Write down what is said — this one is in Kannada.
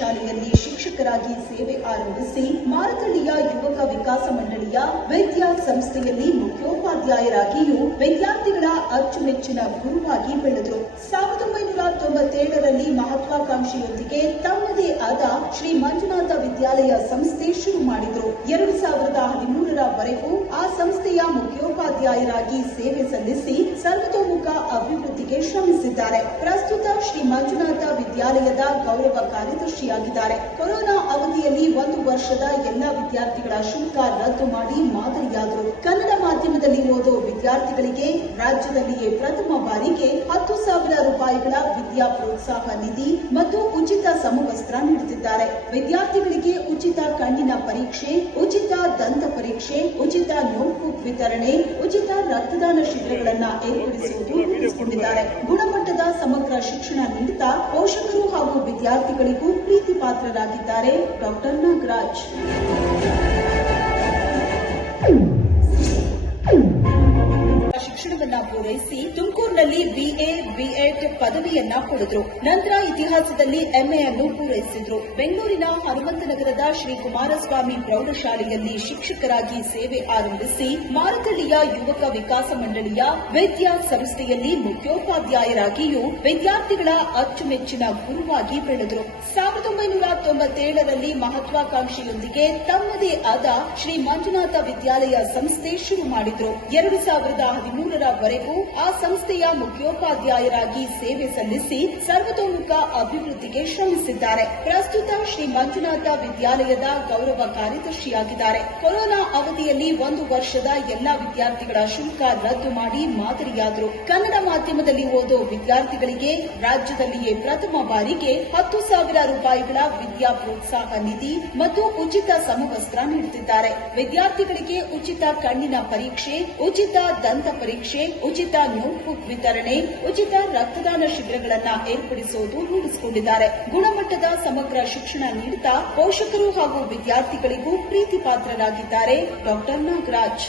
ಪ್ರೌಢಶಾಲೆಯಲ್ಲಿ ಶಿಕ್ಷಕರಾಗಿ ಸೇವೆ ಆರಂಭಿಸಿ ಮಾರತಳ್ಳಿಯ ಯುವಕ ವಿಕಾಸ ಮಂಡಳಿಯ ವಿದ್ಯಾ ಸಂಸ್ಥೆಯಲ್ಲಿ ಮುಖ್ಯೋಪಾಧ್ಯಾಯರಾಗಿಯೂ ವಿದ್ಯಾರ್ಥಿಗಳ ಅಚ್ಚುಮೆಚ್ಚಿನ ಗುರುವಾಗಿ ಬೆಳೆದರು. 1997ರಲ್ಲಿ ಮಹತ್ವಾಕಾಂಕ್ಷೆಯೊಂದಿಗೆ ತಮ್ಮದೇ ಆದ ಶ್ರೀ ಮಂಜುನಾಥ ವಿದ್ಯಾಲಯ ಸಂಸ್ಥೆ ಶುರು ಮಾಡಿದರು. 2013ರವರೆಗೂ ಆ ಸಂಸ್ಥೆಯ ಮುಖ್ಯೋಪಾಧ್ಯಾಯರಾಗಿ ಸೇವೆ ಸಲ್ಲಿಸಿ ಸರ್ವತೋಮುಖ ಅಭಿವೃದ್ಧಿಗೆ ಶ್ರಮಿಸಿದ್ದಾರೆ. ಪ್ರಸ್ತುತ ಶ್ರೀ ಮಂಜುನಾಥ ವಿದ್ಯಾಲಯದ ಗೌರವ ಕಾರ್ಯದರ್ಶಿಯಾಗಿದ್ದಾರೆ. ಕೊರೋನಾ ಅವಧಿಯಲ್ಲಿ 1 ವರ್ಷದ ಎಲ್ಲಾ ವಿದ್ಯಾರ್ಥಿಗಳ ಶುಲ್ಕ ರದ್ದು ಮಾಡಿ ಮಾದರಿಯಾದರು. ಕನ್ನಡ ಮಾಧ್ಯಮದಲ್ಲಿ ಓದೋ ವಿದ್ಯಾರ್ಥಿಗಳಿಗೆ ರಾಜ್ಯದಲ್ಲಿಯೇ ಪ್ರಥಮ ಬಾರಿಗೆ 10,000 ರೂಪಾಯಿಗಳ ವಿದ್ಯಾ ಪ್ರೋತ್ಸಾಹ ನಿಧಿ ಮತ್ತು ಉಚಿತ ಸಮವಸ್ತ್ರ ನೀಡುತ್ತಿದ್ದಾರೆ. ವಿದ್ಯಾರ್ಥಿಗಳಿಗೆ ಉಚಿತ ಕಣ್ಣಿನ ಪರೀಕ್ಷೆ, ಉಚಿತ ದಂತ ಪರೀಕ್ಷೆ, ಉಚಿತ ನೋಟ್ಬುಕ್ ವಿತರಣೆ, ಉಚಿತ ರಕ್ತದಾನ ಶಿಬಿರಗಳನ್ನು ಏರ್ಪಡಿಸುವುದು ರೂಢಿಸಿಕೊಂಡಿದ್ದಾರೆ. ಗುಣಮಟ್ಟದ ಸಮಗ್ರ ಶಿಕ್ಷಣ ನೀಡುತ್ತಾ ಪೋಷಕರು ಹಾಗೂ ವಿದ್ಯಾರ್ಥಿಗಳಿಗೂ ಪ್ರೀತಿ ಪಾತ್ರರಾಗಿದ್ದಾರೆ ಡಾಕ್ಟರ್ ನಾಗರಾಜ್. ಶಿಕ್ಷಣವನ್ನ ಪೂರೈಸಿ ತುಮಕೂರಿನಲ್ಲಿ BA, B.Ed ಪದವಿಯನ್ನ ಪಡೆದರು. ನಂತರ ಇತಿಹಾಸದಲ್ಲಿ MA ಅನ್ನು ಪೂರೈಸಿದ್ರು. ಬೆಂಗಳೂರಿನ ಹನುಮಂತನಗರದ ಶ್ರೀ ಕುಮಾರಸ್ವಾಮಿ ಪ್ರೌಢಶಾಲೆಯಲ್ಲಿ ಶಿಕ್ಷಕರಾಗಿ ಸೇವೆ ಆರಂಭಿಸಿ ಮಾರತಳ್ಳಿಯ ಯುವಕ ವಿಕಾಸ ಮಂಡಳಿಯ ವಿದ್ಯಾ ಸಂಸ್ಥೆಯಲ್ಲಿ ಮುಖ್ಯೋಪಾಧ್ಯಾಯರಾಗಿಯೂ ವಿದ್ಯಾರ್ಥಿಗಳ ಅಚ್ಚುಮೆಚ್ಚಿನ ಗುರುವಾಗಿ ಬೆಳೆದರು. 1997ರಲ್ಲಿ ಮಹತ್ವಾಕಾಂಕ್ಷೆಯೊಂದಿಗೆ ತಮ್ಮದೇ ಆದ ಶ್ರೀ ಮಂಜುನಾಥ ವಿದ್ಯಾಲಯ ಸಂಸ್ಥೆ ಶುರು ಮಾಡಿದ್ರು. 2013ರವರೆಗೂ ಆ ಸಂಸ್ಥೆಯ ಮುಖ್ಯೋಪಾಧ್ಯಾಯರಾಗಿ ಸೇವೆ ಸಲ್ಲಿಸಿ ಸರ್ವತೋಮುಖ ಅಭಿವೃದ್ಧಿಗೆ ಶ್ರಮಿಸಿದ್ದಾರೆ. ಪ್ರಸ್ತುತ ಶ್ರೀ ಮಂಜುನಾಥ ವಿದ್ಯಾಲಯದ ಗೌರವ ಕಾರ್ಯದರ್ಶಿಯಾಗಿದ್ದಾರೆ. ಕೊರೋನಾ ಅವಧಿಯಲ್ಲಿ 1 ವರ್ಷದ ಎಲ್ಲಾ ವಿದ್ಯಾರ್ಥಿಗಳ ಶುಲ್ಕ ರದ್ದು ಮಾಡಿ ಮಾದರಿಯಾದರು. ಕನ್ನಡ ಮಾಧ್ಯಮದಲ್ಲಿ ಓದೋ ವಿದ್ಯಾರ್ಥಿಗಳಿಗೆ ರಾಜ್ಯದಲ್ಲಿಯೇ ಪ್ರಥಮ ಬಾರಿಗೆ 10,000 ರೂಪಾಯಿಗಳ ವಿದ್ಯಾ ಪ್ರೋತ್ಸಾಹ ನಿಧಿ ಮತ್ತು ಉಚಿತ ಸಮವಸ್ತ್ರ ನೀಡುತ್ತಿದ್ದಾರೆ. ವಿದ್ಯಾರ್ಥಿಗಳಿಗೆ ಉಚಿತ ಕಣ್ಣಿನ ಪರೀಕ್ಷೆ, ಉಚಿತ ದಂತ ಪರೀಕ್ಷೆ, ಉಚಿತ ನೋಟ್ಬುಕ್ ವಿತರಣೆ, ಉಚಿತ ರಕ್ತದಾನ ಶಿಬಿರಗಳನ್ನು ಏರ್ಪಡಿಸುವುದು ರೂಢಿಸಿಕೊಂಡಿದ್ದಾರೆ. ಗುಣಮಟ್ಟದ ಸಮಗ್ರ ಶಿಕ್ಷಣ ನೀಡುತ್ತಾ ಪೋಷಕರು ಹಾಗೂ ವಿದ್ಯಾರ್ಥಿಗಳಿಗೂ ಪ್ರೀತಿ ಪಾತ್ರರಾಗಿದ್ದಾರೆ ಡಾಕ್ಟರ್ ನಾಗರಾಜ್.